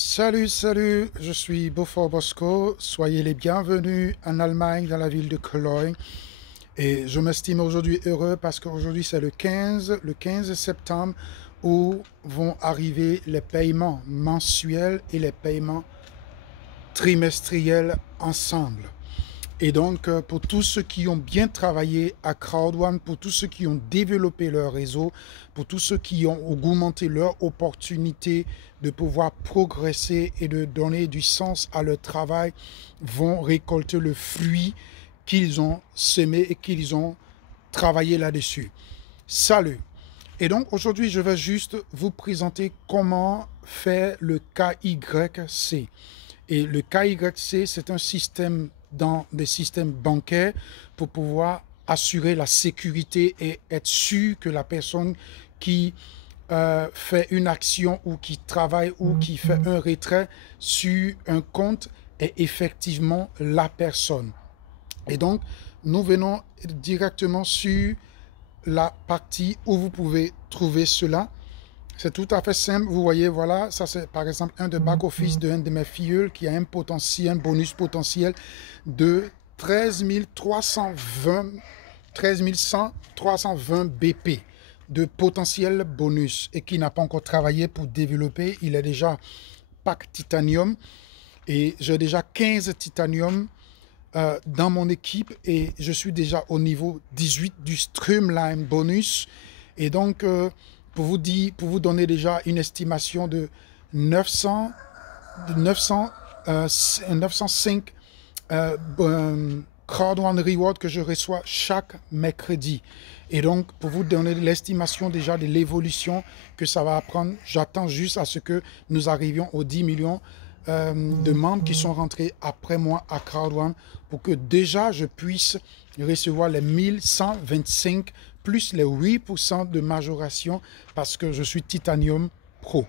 Salut, salut, je suis Beaufort Bosco. Soyez les bienvenus en Allemagne, dans la ville de Cologne. Et je m'estime aujourd'hui heureux parce qu'aujourd'hui c'est le quinze septembre où vont arriver les paiements mensuels et les paiements trimestriels ensemble. Et donc, pour tous ceux qui ont bien travaillé à Crowd1, pour tous ceux qui ont développé leur réseau, pour tous ceux qui ont augmenté leur opportunité de pouvoir progresser et de donner du sens à leur travail, vont récolter le fruit qu'ils ont semé et qu'ils ont travaillé là-dessus. Salut! Et donc, aujourd'hui, je vais juste vous présenter comment faire le KYC. Et le KYC, c'est un système dans des systèmes bancaires pour pouvoir assurer la sécurité et être sûr que la personne qui fait une action ou qui travaille ou qui fait un retrait sur un compte est effectivement la personne. Et donc, nous venons directement sur la partie où vous pouvez trouver cela. C'est tout à fait simple. Vous voyez, voilà, ça c'est par exemple un de back-office d'un de mes filleuls qui a un potentiel, un bonus potentiel de 13 320 BP de potentiel bonus et qui n'a pas encore travaillé pour développer. Il est déjà pack titanium et j'ai déjà 15 titanium dans mon équipe et je suis déjà au niveau 18 du Streamline bonus. Et donc, pour vous donner déjà une estimation de 905 Crowd1 Reward que je reçois chaque mercredi. Et donc, pour vous donner l'estimation déjà de l'évolution que ça va prendre, j'attends juste à ce que nous arrivions aux 10 millions de membres qui sont rentrés après moi à Crowd1 pour que déjà je puisse recevoir les 1125 plus les 8% de majoration parce que je suis Titanium Pro.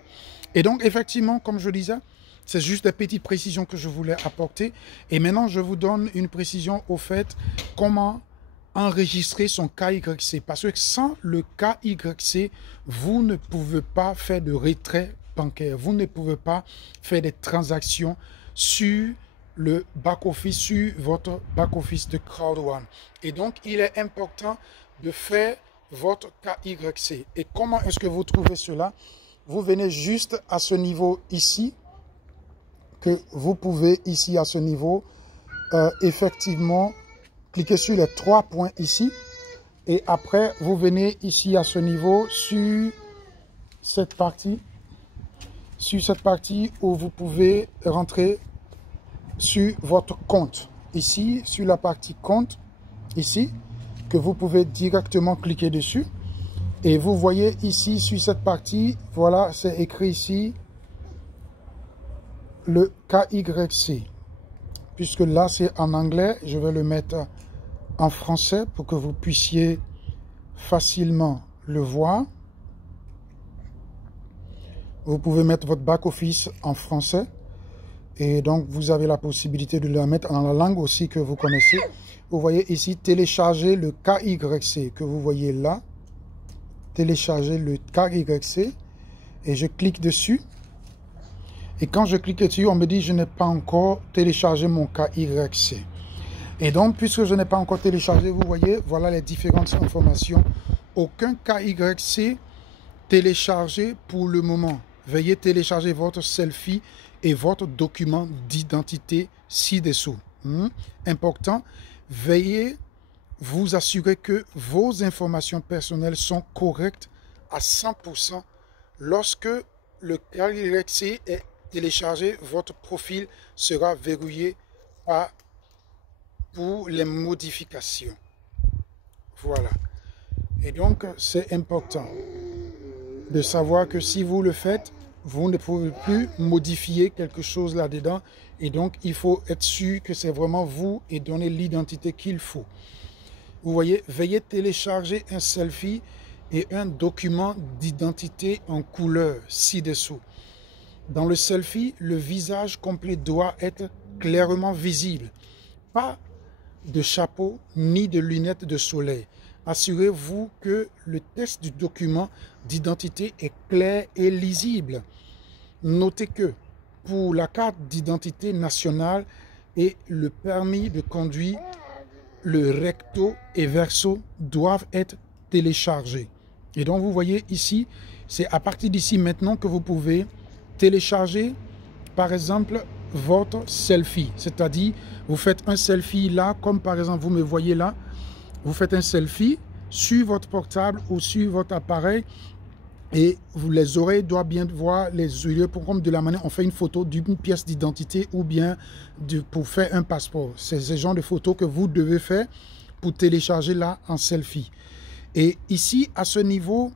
Et donc, effectivement, comme je disais, c'est juste des petites précisions que je voulais apporter. Et maintenant, je vous donne une précision au fait comment enregistrer son KYC. Parce que sans le KYC, vous ne pouvez pas faire de retrait bancaire. Vous ne pouvez pas faire des transactions sur le back-office, sur votre back-office de Crowd1. Et donc, il est important de faire votre KYC. Et comment est-ce que vous trouvez cela? Vous venez juste à ce niveau ici, que vous pouvez ici à ce niveau, effectivement, cliquer sur les 3 points ici. Et après, vous venez ici à ce niveau sur cette partie où vous pouvez rentrer sur votre compte. Ici, sur la partie compte, ici, que vous pouvez directement cliquer dessus. Et vous voyez ici, sur cette partie, voilà, c'est écrit ici, le KYC. Puisque là, c'est en anglais, je vais le mettre en français pour que vous puissiez facilement le voir. Vous pouvez mettre votre back-office en français. Et donc, vous avez la possibilité de le mettre dans la langue aussi que vous connaissez. Vous voyez ici, télécharger le KYC que vous voyez là. Télécharger le KYC. Et je clique dessus. Et quand je clique dessus, on me dit je n'ai pas encore téléchargé mon KYC. Et donc, puisque je n'ai pas encore téléchargé, vous voyez, voilà les différentes informations. Aucun KYC téléchargé pour le moment. Veuillez télécharger votre selfie et votre document d'identité ci-dessous. Important, veuillez vous assurer que vos informations personnelles sont correctes à 100%. Lorsque le KYC est téléchargé, votre profil sera verrouillé pour les modifications. Voilà. Et donc, c'est important de savoir que si vous le faites, vous ne pouvez plus modifier quelque chose là-dedans. Et donc, il faut être sûr que c'est vraiment vous et donner l'identité qu'il faut. Vous voyez, veuillez télécharger un selfie et un document d'identité en couleur ci-dessous. Dans le selfie, le visage complet doit être clairement visible. Pas de chapeau ni de lunettes de soleil. Assurez-vous que le texte du document d'identité est clair et lisible. Notez que pour la carte d'identité nationale et le permis de conduire, le recto et verso doivent être téléchargés. Et donc vous voyez ici, c'est à partir d'ici maintenant que vous pouvez télécharger par exemple votre selfie. C'est-à-dire vous faites un selfie là, comme par exemple vous me voyez là, vous faites un selfie sur votre portable ou sur votre appareil et les oreilles doivent bien voir les yeux comme de la manière on fait une photo d'une pièce d'identité ou bien pour faire un passeport. C'est ce genre de photos que vous devez faire pour télécharger là en selfie. Et ici, à ce niveau,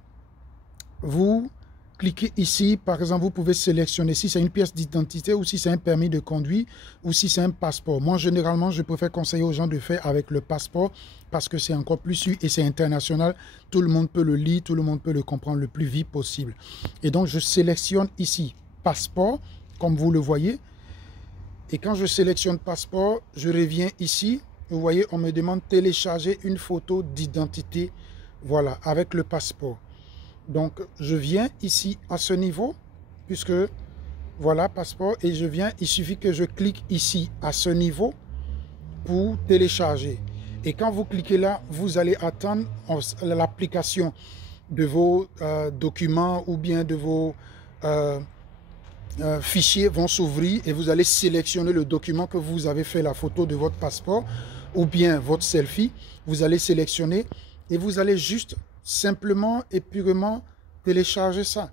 vous cliquez ici, par exemple, vous pouvez sélectionner si c'est une pièce d'identité ou si c'est un permis de conduire ou si c'est un passeport. Moi, généralement, je préfère conseiller aux gens de faire avec le passeport parce que c'est encore plus sûr et c'est international. Tout le monde peut le lire, tout le monde peut le comprendre le plus vite possible. Et donc, je sélectionne ici passeport, comme vous le voyez. Et quand je sélectionne passeport, je reviens ici. Vous voyez, on me demande de télécharger une photo d'identité. Voilà, avec le passeport. Donc, je viens ici à ce niveau, puisque, voilà, passeport, et je viens, il suffit que je clique ici à ce niveau pour télécharger. Et quand vous cliquez là, vous allez attendre l'application de vos documents ou bien de vos fichiers vont s'ouvrir et vous allez sélectionner le document que vous avez fait la photo de votre passeport ou bien votre selfie. Vous allez sélectionner et vous allez juste simplement et purement télécharger ça.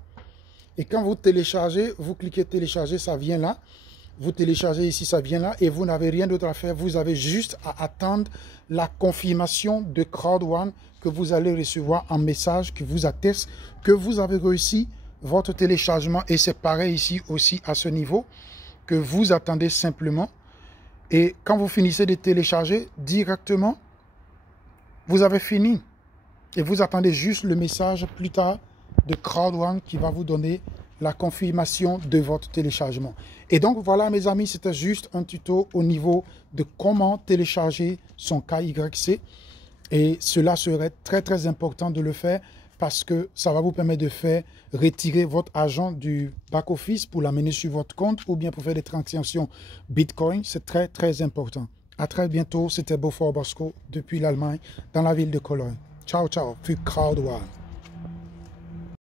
Et quand vous téléchargez, vous cliquez télécharger, ça vient là. Vous téléchargez ici, ça vient là. Et vous n'avez rien d'autre à faire. Vous avez juste à attendre la confirmation de Crowd1 que vous allez recevoir en message qui vous atteste que vous avez réussi votre téléchargement. Et c'est pareil ici aussi à ce niveau que vous attendez simplement. Et quand vous finissez de télécharger directement, vous avez fini. Et vous attendez juste le message plus tard de Crowd1 qui va vous donner la confirmation de votre téléchargement. Et donc voilà mes amis, c'était juste un tuto au niveau de comment télécharger son KYC. Et cela serait très important de le faire parce que ça va vous permettre de faire retirer votre argent du back-office pour l'amener sur votre compte ou bien pour faire des transactions Bitcoin. C'est très important. À très bientôt, c'était Beaufort Bosco depuis l'Allemagne dans la ville de Cologne. Ciao, ciao, für Crowd1.